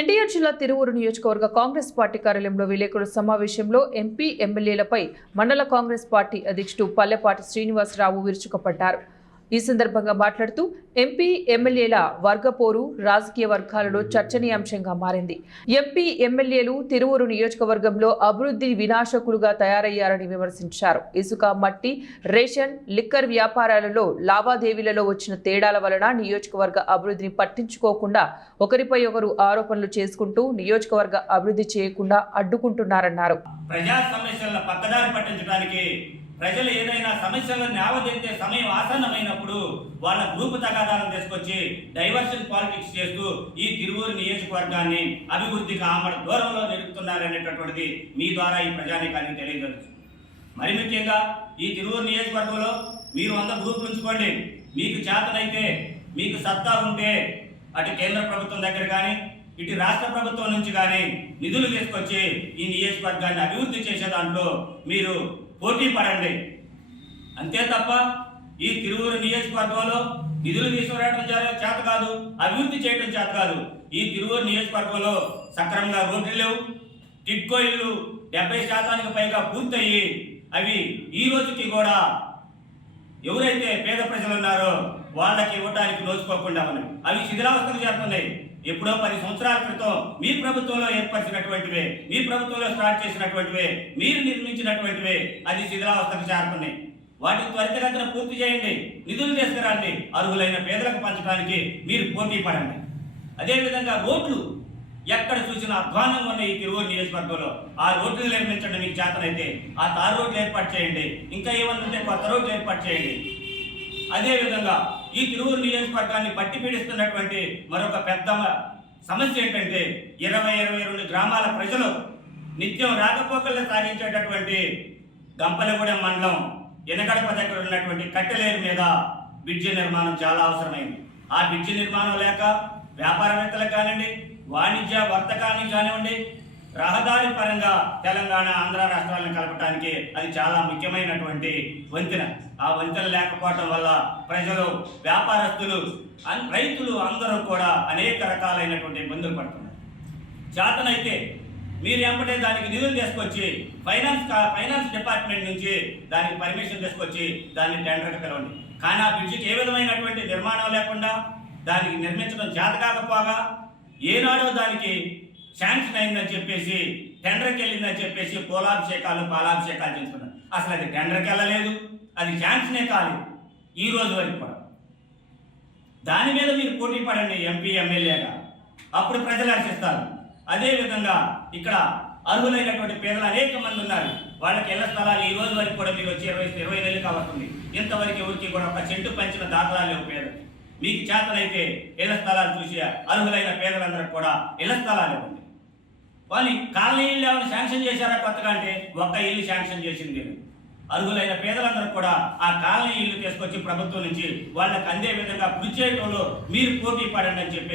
ఎన్టీఆర్ జిల్లా తిరువూరు నియోజకవర్గ కాంగ్రెస్ పార్టీ కార్యాలయంలో విలేకరుల సమావేశంలో ఎంపీ ఎమ్మెల్యేలపై మండల కాంగ్రెస్ పార్టీ అధ్యక్షుడు పల్లెపాటి శ్రీనివాసరావు విరుచుకుపడ్డారు. ఈ సందర్భంగా మాట్లాడుతూ ఎంపీ ఎమ్మెల్యేల వర్గపోరు రాజకీయ వర్గాలలో చర్చనీయాంశంగా మారింది. ఎంపీ ఎమ్మెల్యేలు తిరువూరు నియోజకవర్గంలో అభివృద్ధి వినాశకులుగా తయారయ్యారని విమర్శించారు. ఇసుక, మట్టి, రేషన్, లిక్కర్ వ్యాపారాలలో లావాదేవీలలో వచ్చిన తేడాల వలన నియోజకవర్గ అభివృద్ధిని పట్టించుకోకుండా ఒకరిపై ఒకరు ఆరోపణలు చేసుకుంటూ నియోజకవర్గ అభివృద్ధి చేయకుండా అడ్డుకుంటున్నారన్నారు. ప్రజా సమస్యలను పక్కదారి పట్టించడానికి ప్రజలు ఏదైనా సమస్యలను న్యావదీతే సమయం ఆసన్నమైనప్పుడు వాళ్ళ గ్రూపు తగాదాలను తీసుకొచ్చి డైవర్షన్ పాలిటిక్స్ చేస్తూ ఈ తిరువూరు నియోజకవర్గాన్ని అభివృద్ధికి ఆమడ దూరంలో నిలుపుతున్నారనేటటువంటిది మీ ద్వారా ఈ ప్రజానీకానికి తెలియజేస్తుంది. మరి ముఖ్యంగా ఈ తిరువూరు నియోజకవర్గంలో మీరు 100 గ్రూపులు ఉంచుకోండి. మీకు చేతనైతే, మీకు సత్తా ఉంటే అటు కేంద్ర ప్రభుత్వం దగ్గర కానీ ఇటు రాష్ట్ర ప్రభుత్వం నుంచి కానీ నిధులు తీసుకొచ్చి ఈ నియోజకవర్గాన్ని అభివృద్ధి చేసే దాంట్లో మీరు పోటీ పడండి. అంతే తప్ప ఈ తిరువూరు నియోజకవర్గంలో నిధులు తీసుకురావడం చేత కాదు, అభివృద్ధి చేయడం చేత కాదు. ఈ తిరువూరు నియోజకవర్గంలో సక్రమంగా రోడ్లు లేవు. టిడ్కో ఇళ్ళు 70% పైగా పూర్తయ్యి అవి ఈ రోజుకి కూడా ఎవరైతే పేద ప్రజలు ఉన్నారో వాళ్ళకి ఇవ్వడానికి నోచుకోకుండా ఉన్నాయి. అవి శిథిలావస్థకు చేరుతున్నాయి. ఎప్పుడో 10 సంవత్సరాల క్రితం మీ ప్రభుత్వంలో ఏర్పరిచినటువంటివే, మీ ప్రభుత్వంలో స్టార్ట్ చేసినటువంటివే, మీరు నిర్మించినటువంటివే అది శిథిలావస్థకు చేరుతున్నాయి. వాటిని త్వరితగతిన పూర్తి చేయండి, నిధులు తీసుకురండి, అర్హులైన పేదలకు పంచడానికి మీరు పోటీ పడండి. అదేవిధంగా రోడ్లు ఎక్కడ చూసినా అధ్వానంగా ఉన్న ఈ తిరువూరు నియోజకవర్గంలో ఆ రోడ్లు నిర్మించండి. మీకు చేతనైతే ఆ తారు రోడ్లు ఏర్పాటు చేయండి. ఇంకా ఏమన్నా ఉంటే కొత్త రోడ్లు ఏర్పాటు చేయండి. అదేవిధంగా ఈ తిరువూరు నియోజకవర్గాన్ని పట్టి పీడిస్తున్నటువంటి మరొక పెద్ద సమస్య ఏంటంటే 22 గ్రామాల ప్రజలు నిత్యం రాకపోకలు సాగించేటటువంటి గంపలగూడెం మండలం ఎనగడప దగ్గర ఉన్నటువంటి కట్టెలేరు మీద బ్రిడ్జి నిర్మాణం చాలా అవసరమైంది. ఆ బ్రిడ్జి నిర్మాణం లేక వ్యాపారవేత్తలకు కానివ్వండి, వాణిజ్య వర్తకానికి కానివ్వండి, రహదారి పరంగా తెలంగాణ, ఆంధ్ర రాష్ట్రాలను కలపడానికి అది చాలా ముఖ్యమైనటువంటి వంతెన. ఆ వంతెన లేకపోవటం వల్ల ప్రజలు, వ్యాపారస్తులు, రైతులు అందరూ కూడా అనేక రకాలైనటువంటి ఇబ్బందులు పడుతున్నారు. చేతనైతే మీరు ఎంపటే దానికి నిధులు తీసుకొచ్చి ఫైనాన్స్ డిపార్ట్మెంట్ నుంచి దానికి పర్మిషన్ తీసుకొచ్చి దాన్ని టెండర్కి పిలవండి. కానీ ఆ బ్రిడ్జికి ఏ విధమైనటువంటి నిర్మాణం లేకుండా దానికి నిర్మించడం చేత కాకపోగా ఏనాడో దానికి శాంక్షన్ అయిందని చెప్పేసి, టెండర్కి వెళ్ళిందని చెప్పేసి పాలాభిషేకాలు చేసుకున్నారు. అసలు అది టెండర్కి వెళ్ళలేదు, అది శాంక్షనే కాలేదు ఈ రోజు వరకు కూడా. దాని మీద మీరు పోటీ పడండి ఎంపీ ఎమ్మెల్యేగా, అప్పుడు ప్రజలు హర్షిస్తారు. అదేవిధంగా ఇక్కడ అర్హులైనటువంటి పేదలు అనేక మంది ఉన్నారు. వాళ్ళకి ఇళ్ల స్థలాలు ఈ రోజు వరకు కూడా మీరు వచ్చి 20 నెలలు కావస్తుంది. ఇంతవరకు ఎవరికి కూడా ఒక చెట్టు పంచిన దాఖలాలు లేవు పేదలు. మీకు చేతనైతే ఇళ్ల స్థలాలు చూసి అర్హులైన పేదలందరూ కూడా ఇళ్ల స్థలాలు ఇవ్వండి. కానీ కాలనీ ఇళ్ళు ఏమైనా శాంక్షన్ చేశారా కొత్తగా అంటే ఒక్క ఇల్లు శాంక్షన్ చేసింది. అర్హులైన పేదలందరూ కూడా ఆ కాలనీ ఇల్లు తీసుకొచ్చి ప్రభుత్వం నుంచి వాళ్ళకి అందే విధంగా కృషి చేయడంలో మీరు పోటీ పడండి అని చెప్పి